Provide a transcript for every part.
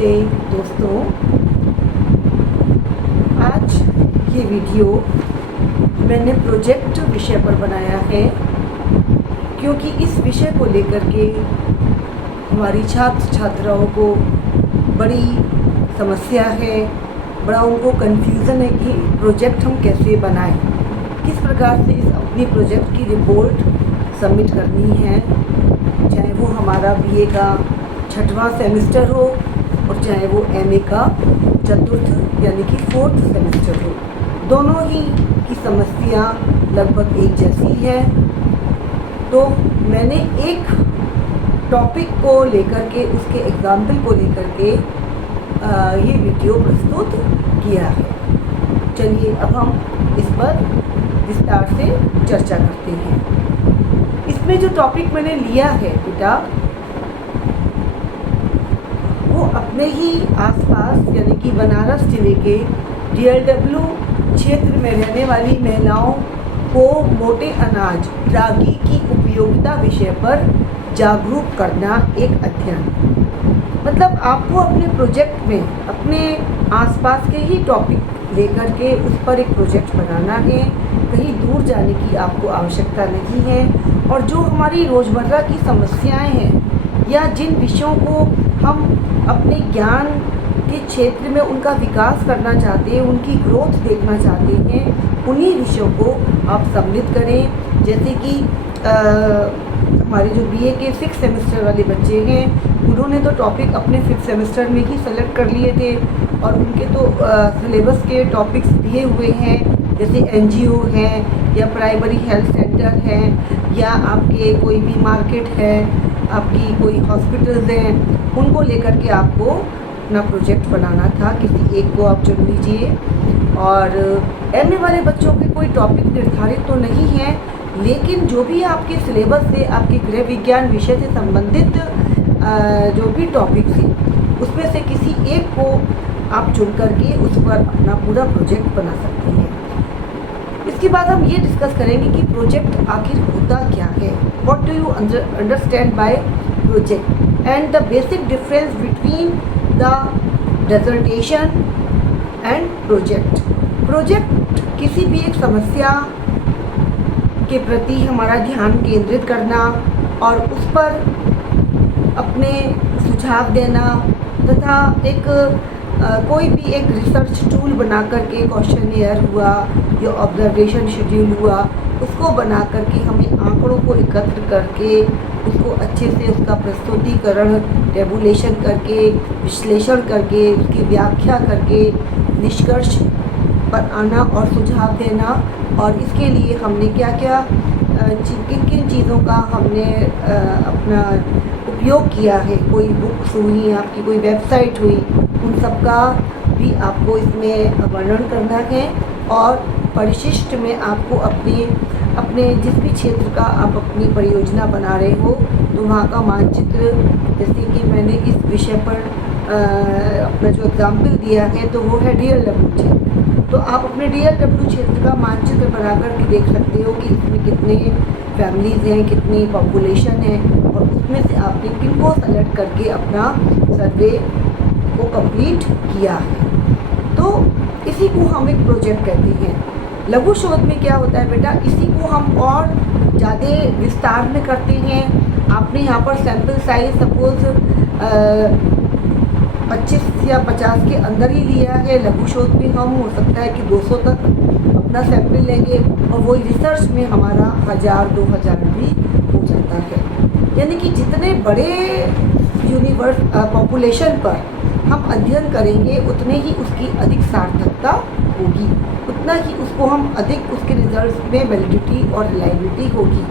नमस्ते दोस्तों। आज ये वीडियो मैंने प्रोजेक्ट विषय पर बनाया है क्योंकि इस विषय को लेकर के हमारी छात्र छात्राओं को बड़ी समस्या है, बड़ा उनको कन्फ्यूज़न है कि प्रोजेक्ट हम कैसे बनाएं, किस प्रकार से इस अपनी प्रोजेक्ट की रिपोर्ट सबमिट करनी है, चाहे वो हमारा बीए का 6वां सेमेस्टर हो और चाहे वो एमए का 4th यानी कि 4th सेमेस्टर हो। दोनों ही की समस्या लगभग एक जैसी है। तो मैंने एक टॉपिक को लेकर के, उसके एग्जाम्पल को लेकर के ये वीडियो प्रस्तुत किया है। चलिए अब हम इस पर विस्तार से चर्चा करते हैं। इसमें जो टॉपिक मैंने लिया है बेटा, वो अपने ही आसपास यानी कि बनारस जिले के DLW क्षेत्र में रहने वाली महिलाओं को मोटे अनाज रागी की उपयोगिता विषय पर जागरूक करना एक अध्ययन। मतलब आपको अपने प्रोजेक्ट में अपने आसपास के ही टॉपिक लेकर के उस पर एक प्रोजेक्ट बनाना है। कहीं दूर जाने की आपको आवश्यकता नहीं है और जो हमारी रोज़मर्रा की समस्याएं हैं या जिन विषयों को हम अपने ज्ञान के क्षेत्र में उनका विकास करना चाहते हैं, उनकी ग्रोथ देखना चाहते हैं, उन्हीं विषयों को आप सम्मिलित करें। जैसे कि हमारे जो बीए के 6th सेमेस्टर वाले बच्चे हैं, उन्होंने तो टॉपिक अपने 5th सेमेस्टर में ही सेलेक्ट कर लिए थे और उनके तो सिलेबस के टॉपिक्स दिए हुए हैं, जैसे NGO हैं या प्राइमरी हेल्थ सेंटर हैं या आपके कोई भी मार्केट है, आपकी कोई हॉस्पिटल्स हैं, उनको लेकर के आपको अपना प्रोजेक्ट बनाना था। किसी एक को आप चुन लीजिए। और एमए वाले बच्चों के कोई टॉपिक निर्धारित तो नहीं है, लेकिन जो भी आपके सिलेबस से, आपके गृह विज्ञान विषय से संबंधित जो भी टॉपिक्स हैं, उसमें से किसी एक को आप चुन करके उस पर अपना पूरा प्रोजेक्ट बना सकते हैं। इसके बाद हम ये डिस्कस करेंगे कि प्रोजेक्ट आखिर होता क्या है। What do you understand by project and the basic difference between the dissertation and project. Project किसी भी एक समस्या के प्रति हमारा ध्यान केंद्रित करना और उस पर अपने सुझाव देना तथा एक कोई भी एक रिसर्च टूल बना करके, क्वेश्चनियर हुआ या ऑब्जर्वेशन शेड्यूल हुआ, उसको बना करके हमें आंकड़ों को एकत्र करके उसको अच्छे से उसका प्रस्तुतिकरण, टेबुलेशन करके, विश्लेषण करके, उसकी व्याख्या करके निष्कर्ष पर आना और सुझाव देना। और इसके लिए हमने क्या क्या किन किन चीज़ों का हमने अपना उपयोग किया है, कोई बुक्स हुई, आपकी कोई वेबसाइट हुई, उन सब का भी आपको इसमें वर्णन करना है। और परिशिष्ट में आपको अपने जिस भी क्षेत्र का आप अपनी परियोजना बना रहे हो, तो वहाँ का मानचित्र, जैसे कि मैंने इस विषय पर अपना जो एग्जाम्पल दिया है तो वो है DLW क्षेत्र। तो आप अपने DLW क्षेत्र का मानचित्र बना कर के देख सकते हो कि इसमें कितने फैमिलीज़ हैं, कितनी पॉपुलेशन है और उसमें से आपने किनको सेलेक्ट करके अपना सर्वे को कंप्लीट किया है। तो इसी को हम एक प्रोजेक्ट कहते हैं। लघु शोध में क्या होता है बेटा, इसी को हम और ज़्यादा विस्तार में करते हैं। आपने यहाँ पर सैंपल साइज सपोज 25 या 50 के अंदर ही लिया है। लघु शोध में हम हो सकता है कि 200 तक अपना सैंपल लेंगे और वही रिसर्च में हमारा 1000-2000 भी हो जाता है। यानी कि जितने बड़े यूनिवर्स पॉपुलेशन पर हम अध्ययन करेंगे, उतने ही उसकी अधिक सार्थकता होगी, उतना ही उसको हम अधिक उसके रिजल्ट्स में वैलिडिटी और रिलायबिलिटी होगी।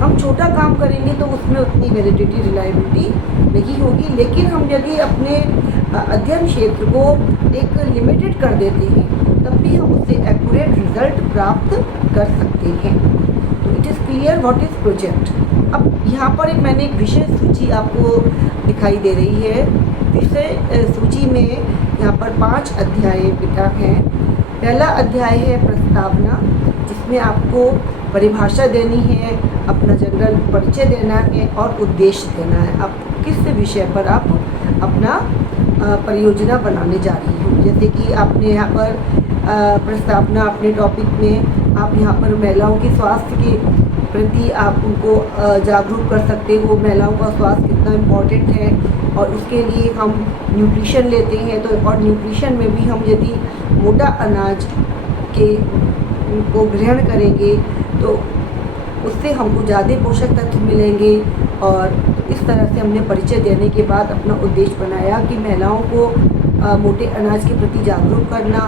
हम छोटा काम करेंगे तो उसमें उतनी वैलिडिटी रिलायबिलिटी नहीं होगी, लेकिन हम यदि अपने अध्ययन क्षेत्र को एक लिमिटेड कर देते हैं, तब भी हम उससे एक्यूरेट रिजल्ट प्राप्त कर सकते हैं। तो it is clear what is project. अब यहाँ पर मैंने एक विषय सूची आपको दिखाई दे रही है। विषय सूची में यहाँ पर 5 अध्याय बेटा हैं। पहला अध्याय है प्रस्तावना, जिसमें आपको परिभाषा देनी है, अपना जनरल परिचय देना है और उद्देश्य देना है। आप किस विषय पर आप अपना परियोजना बनाने जा रही हूँ। जैसे कि आपने यहाँ पर प्रस्तावना अपने टॉपिक में आप यहाँ पर महिलाओं के स्वास्थ्य के प्रति आप उनको जागरूक कर सकते हो, महिलाओं का स्वास्थ्य कितना इम्पोर्टेंट है, और उसके लिए हम न्यूट्रिशन लेते हैं। तो और न्यूट्रिशन में भी हम यदि मोटा अनाज के को ग्रहण करेंगे तो उससे हमको ज़्यादा पोषक तत्व मिलेंगे। और इस तरह से हमने परिचय देने के बाद अपना उद्देश्य बनाया कि महिलाओं को मोटे अनाज के प्रति जागरूक करना।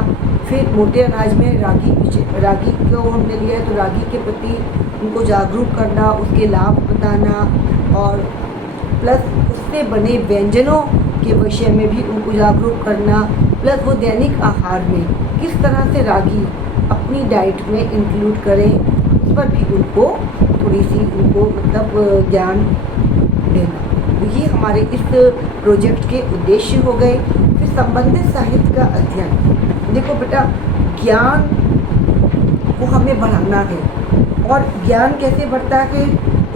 फिर मोटे अनाज में रागी को हमने लिया है, तो रागी के प्रति उनको जागरूक करना, उसके लाभ बताना, और प्लस उससे बने व्यंजनों के विषय में भी उनको जागरूक करना। प्लस वो दैनिक आहार में किस तरह से रागी अपनी डाइट में इंक्लूड करें, उस पर भी उनको थोड़ी सी मतलब ज्ञान देना। तो ये हमारे इस प्रोजेक्ट के उद्देश्य हो गए। फिर संबंधित साहित्य का अध्ययन। देखो बेटा, ज्ञान को हमें बढ़ाना है, और ज्ञान कैसे बढ़ता है,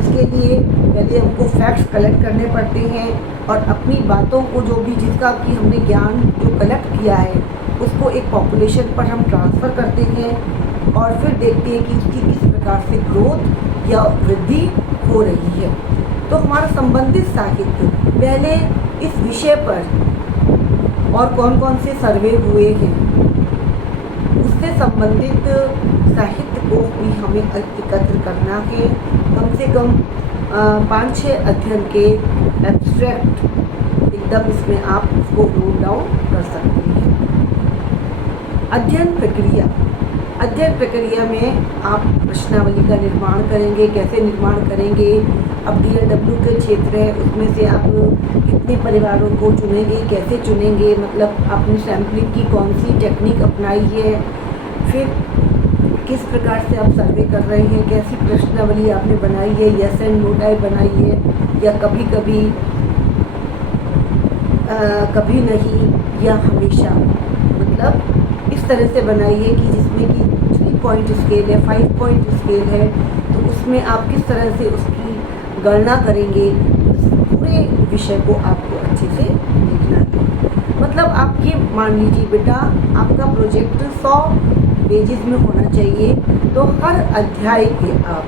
उसके लिए पहले हमको फैक्ट्स कलेक्ट करने पड़ते हैं, और अपनी बातों को जो भी जिसका कि हमने ज्ञान जो कलेक्ट किया है उसको एक पॉपुलेशन पर हम ट्रांसफ़र करते हैं, और फिर देखते हैं कि उसकी किस प्रकार से ग्रोथ या वृद्धि हो रही है। तो हमारा संबंधित साहित्य, पहले इस विषय पर और कौन कौन से सर्वे हुए हैं उससे संबंधित साहित्य को भी हमें एकत्र करना है। कम से कम 5-6 अध्ययन के एब्स्ट्रैक्ट एकदम इसमें आप इसको नोट डाउन कर सकते हैं। अध्ययन प्रक्रिया में आप प्रश्नावली का निर्माण करेंगे। कैसे निर्माण करेंगे? अब DLW के क्षेत्र है, उसमें से आप कितने परिवारों को चुनेंगे, कैसे चुनेंगे, मतलब आपने सैम्पलिंग की कौन सी टेक्निक अपनाई है, फिर किस प्रकार से आप सर्वे कर रहे हैं, कैसी प्रश्नावली आपने बनाई है, यस एंड नो टाइप बनाई है, या कभी कभी कभी नहीं, या हमेशा, मतलब इस तरह से बनाइए कि जिसमें कि 3 पॉइंट स्केल है, 5 पॉइंट स्केल है, तो उसमें आप किस तरह से उसकी गणना करेंगे, उस पूरे विषय को आपको अच्छे से देखना है। मतलब आप ये मान लीजिए बेटा, आपका प्रोजेक्ट 100 पेजेस में होना चाहिए, तो हर अध्याय के आप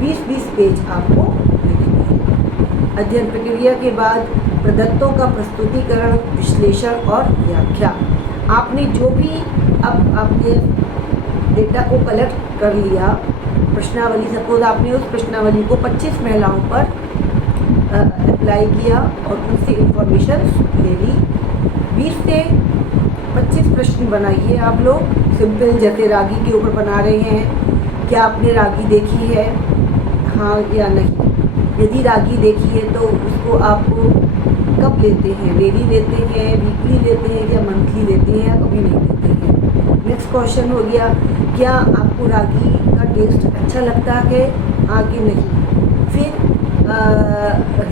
20-20 पेज आपको लिखने हैं। अध्ययन प्रक्रिया के बाद प्रदत्तों का प्रस्तुतिकरण, विश्लेषण और व्याख्या। आपने जो भी अब आपने डेटा को कलेक्ट कर लिया, प्रश्नावली, सपोज आपने उस प्रश्नावली को 25 महिलाओं पर अप्लाई किया और उनसे इंफॉर्मेशन ले ली। 20 से 25 प्रश्न बनाइए आप लोग, सिंपल, जैसे रागी के ऊपर बना रहे हैं। क्या आपने रागी देखी है, हाँ या नहीं? यदि रागी देखी है तो उसको आप कब लेते हैं? डेली लेते हैं, वीकली लेते हैं, या मंथली लेते हैं, या कभी नहीं लेते हैं? नेक्स्ट क्वेश्चन हो गया, क्या आपको रागी का टेस्ट अच्छा लगता है, हाँ कि नहीं? फिर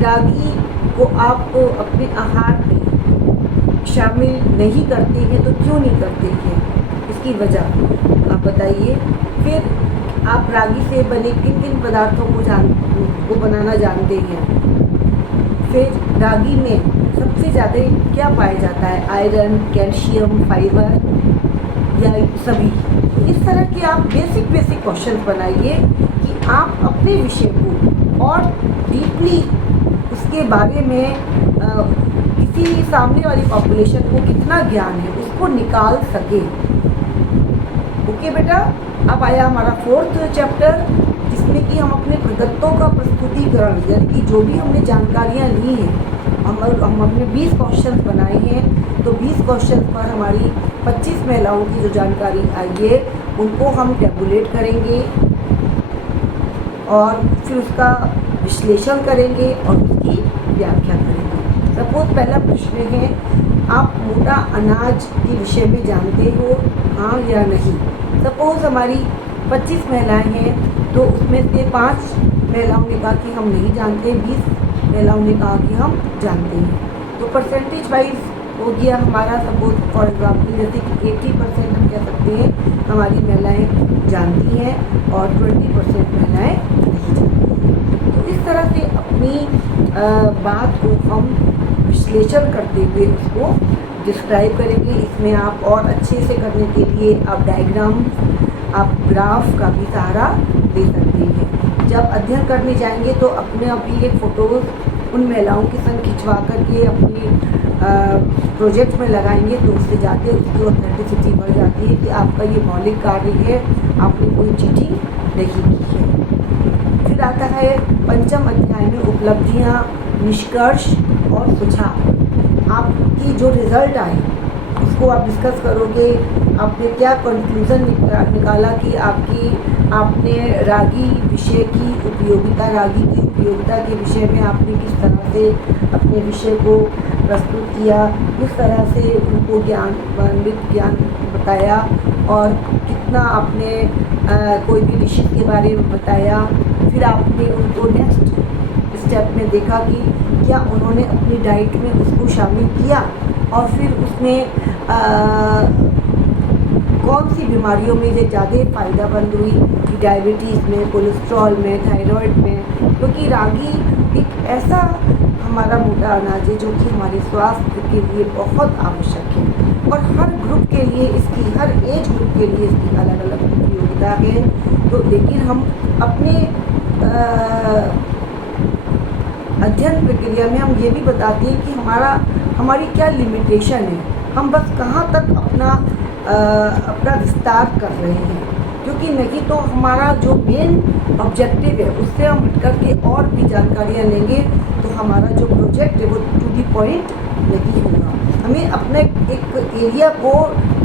रागी को आप अपने आहार में शामिल नहीं करते हैं, तो क्यों नहीं करते हैं, इसकी वजह आप बताइए। फिर आप रागी से बने किन किन पदार्थों को बनाना जानते हैं? फिर रागी में सबसे ज़्यादा क्या पाया जाता है? आयरन, कैल्शियम, फाइबर, या सभी? इस तरह के आप बेसिक क्वेश्चन बनाइए कि आप अपने विषय को और डीपली उसके बारे में किसी सामने वाली पॉपुलेशन को कितना ज्ञान है उसको निकाल सके। ओके बेटा, अब आया हमारा 4th चैप्टर, जिसमें कि हम अपने प्रदत्तों का प्रस्तुतिकरण, यानी कि जो भी हमने जानकारियाँ ली हैं, हम अपने 20 क्वेश्चन बनाए हैं, तो 20 क्वेश्चन पर हमारी 25 महिलाओं की जो जानकारी आई है उनको हम टेबुलेट करेंगे और फिर उसका विश्लेषण करेंगे और उसकी व्याख्या करेंगे। सपोज पहला प्रश्न है, आप मोटा अनाज के विषय में जानते हो, हाँ या नहीं? सपोज हमारी 25 महिलाएं हैं, तो उसमें से 5 महिलाओं ने कहा कि हम नहीं जानते, 20 महिलाओं ने कहा कि हम जानते हैं। तो परसेंटेज वाइज हो गया हमारा। सपोज फॉर एग्जाम्पल, जैसे कि 80% हम कह सकते हैं हमारी महिलाएं जानती हैं और 20% महिलाएं नहीं जानती हैं। तो इस तरह से अपनी बात को हम विश्लेषण करते हुए उसको डिस्क्राइब करेंगे। इसमें आप और अच्छे से करने के लिए आप डायग्राम, आप ग्राफ का भी सहारा ले सकते हैं। जब अध्ययन करने जाएंगे तो अपने अभी ये फ़ोटोज़ उन महिलाओं के संग खिंचवा करके अपने प्रोजेक्ट में लगाएंगे तो उससे जाते उसकी ऑथेंटिसिटी बढ़ जाती है कि आपका ये मौलिक कार्य है, आपने कोई चीटिंग नहीं की है। फिर आता है पंचम अध्याय में उपलब्धियाँ, निष्कर्ष और सुझाव। आपकी जो रिज़ल्ट आए उसको आप डिस्कस करोगे, आपने क्या कंक्लूज़न निकाला कि आपने रागी विषय की उपयोगिता, रागी की उपयोगिता के विषय में आपने किस तरह से अपने विषय को प्रस्तुत किया, किस तरह से उनको ज्ञान बताया और कितना आपने कोई भी डिशेस के बारे में बताया। फिर आपने उनको नेक्स्ट स्टेप में देखा कि क्या उन्होंने अपनी डाइट में उसको शामिल किया और फिर उसमें कौन सी बीमारियों में ये ज़्यादा फ़ायदेमंद हुई, कि डायबिटीज़ में, कोलेस्ट्रॉल में, थायराइड में, क्योंकि रागी एक ऐसा हमारा मोटा अनाज है जो कि हमारे स्वास्थ्य के लिए बहुत आवश्यक है और हर ग्रुप के लिए इसकी, हर एज ग्रुप के लिए इसकी अलग अलग उपयोगिता है। तो लेकिन हम अपने अध्ययन प्रक्रिया में हम ये भी बताते हैं कि हमारी क्या लिमिटेशन है, हम बस कहाँ तक अपना विस्तार कर रहे हैं, क्योंकि नहीं तो हमारा जो मेन ऑब्जेक्टिव है उससे हम हट करके और भी जानकारियाँ लेंगे तो हमारा जो प्रोजेक्ट है वो टू दी पॉइंट नहीं होगा। हमें अपने एक एरिया को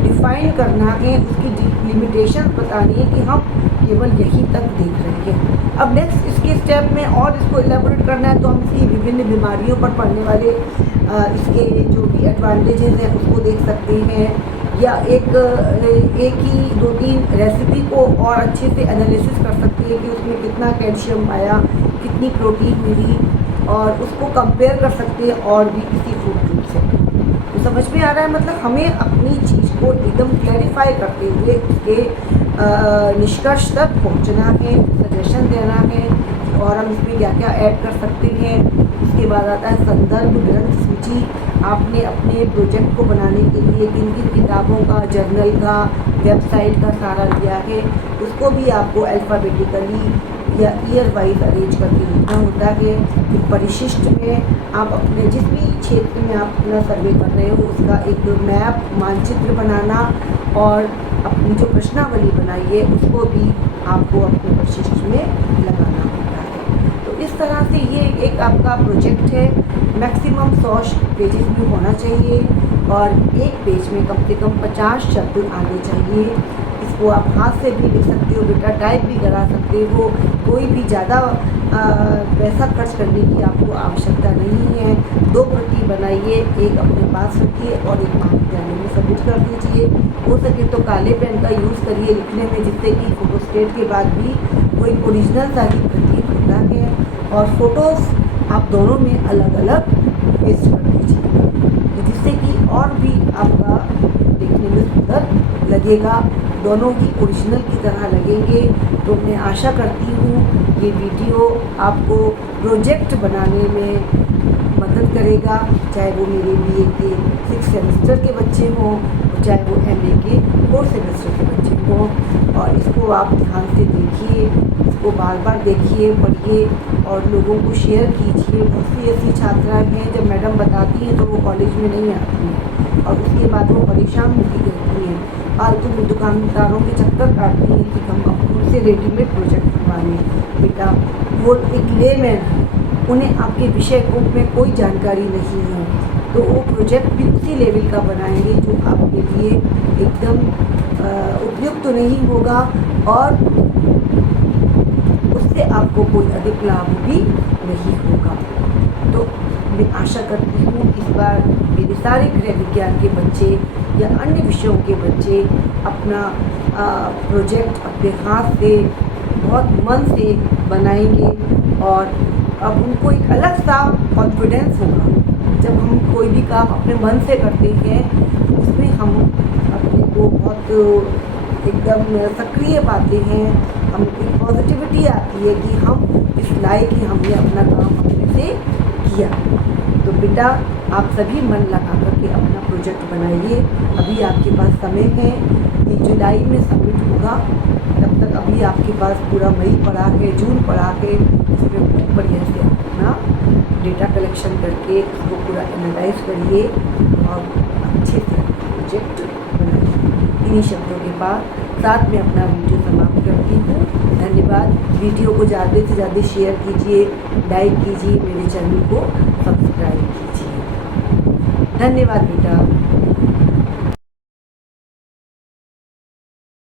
डिफाइन करना है, उसकी लिमिटेशन बतानी है कि हम केवल यहीं तक देख रहे हैं। अब नेक्स्ट इसके स्टेप में और इसको एलेबोरेट करना है तो हम इसकी विभिन्न बीमारियों पर पड़ने वाले इसके जो भी एडवांटेजेस हैं उसको देख सकते हैं, या एक ही 2-3 रेसिपी को और अच्छे से एनालिसिस कर सकते हैं कि उसमें कितना कैल्शियम पाया, कितनी प्रोटीन मिली, और उसको कंपेयर कर सकते हैं और भी किसी फूड ग्रुप से। तो समझ में आ रहा है, मतलब हमें अपनी चीज़ को एकदम क्लैरिफाई करते हुए उसके निष्कर्ष तक पहुंचना है, सजेशन देना है और हम इसमें क्या क्या ऐड कर सकते हैं। उसके बाद आता है संदर्भ ग्रंथ सूची। आपने अपने प्रोजेक्ट को बनाने के लिए किन किन किताबों का, जर्नल का, वेबसाइट का सहारा लिया है, उसको भी आपको अल्फ़ाबेटिकली या ईयर वाइज अरेंज करके लिखना होता है। फिर परिशिष्ट में आप अपने जिस भी क्षेत्र में आप अपना सर्वे कर रहे हो उसका एक मैप, मानचित्र बनाना और अपनी जो प्रश्नावली बनाई है उसको भी आपको अपने परिशिष्ट में लगाना होता है। तो इस तरह से ये एक आपका प्रोजेक्ट है। मैक्सिमम 100 पेजेस में होना चाहिए और एक पेज में कम से कम 50 शब्द आने चाहिए। इसको आप हाथ से भी लिख सकते हो बेटा, टाइप भी करा सकते हो, कोई भी ज़्यादा पैसा खर्च करने की आपको आवश्यकता नहीं है। 2 प्रति बनाइए, एक अपने पास रखिए और एक महाविद्यालय में सबमिट कर दीजिए। हो सके तो काले पेन का यूज़ करिए लिखने में, जिससे कि फोटोस्टेट के बाद भी कोई ओरिजिनल सा ही प्रतीत होता है। और फोटोज़ आप दोनों में अलग अलग पेस्ट कर दीजिए, जिससे कि और भी आपका देखने में सुंदर लगेगा, दोनों ही ओरिजिनल की तरह लगेंगे। तो मैं आशा करती हूँ ये वीडियो आपको प्रोजेक्ट बनाने में मदद करेगा, चाहे वो मेरे BA के 6 सेमेस्टर के बच्चे हों, चाहे वो MA के 4 सेमेस्टर के बच्चे हों। और इसको आप ध्यान से देखिए, इसको बार बार देखिए, पढ़िए और लोगों को शेयर कीजिए। बहुत सी ऐसी छात्राएँ हैं जब मैडम बताती हैं तो वो कॉलेज में नहीं आती हैं और उसके बाद वो परेशान होती रहती हैं, फालतू में दुकानदारों के चक्कर काटती हैं कि हम उनसे रेडीमेड प्रोजेक्ट बनवाएं। बेटा वो एक लेमैन है, उन्हें आपके विषय को में कोई जानकारी नहीं है, तो वो प्रोजेक्ट भी उसी लेवल का बनाएंगे जो आपके लिए एकदम उपयुक्त तो नहीं होगा और उससे आपको कोई अधिक लाभ भी नहीं होगा। तो मैं आशा करती हूँ इस बार मेरे सारे गृह विज्ञान के बच्चे या अन्य विषयों के बच्चे अपना प्रोजेक्ट अपने हाथ से बहुत मन से बनाएंगे और अब उनको एक अलग सा कॉन्फिडेंस होगा। जब हम कोई भी काम अपने मन से करते हैं तो उसमें हम अपने को बहुत एकदम सक्रिय पाते हैं, हम एक पॉजिटिविटी आती है कि हम इस लायक ही हमने अपना काम अपने से किया। तो बेटा आप सभी मन लगा करके अपना प्रोजेक्ट बनाइए। अभी आपके पास समय है, ये जुलाई में सबमिट होगा। तब तक अभी आपके पास पूरा मई पड़ा है, जून पड़ा है। इसमें खूब बढ़िया से अपना डेटा कलेक्शन करके इसको पूरा एनालाइज करिए और अच्छे से प्रोजेक्ट बनाइए। इन्हीं शब्दों के साथ में अपना वीडियो समाप्त करती हूँ। धन्यवाद। वीडियो को ज़्यादा से ज़्यादा शेयर कीजिए, लाइक कीजिए, मेरे चैनल को सब्सक्राइब कीजिए। धन्यवाद बेटा।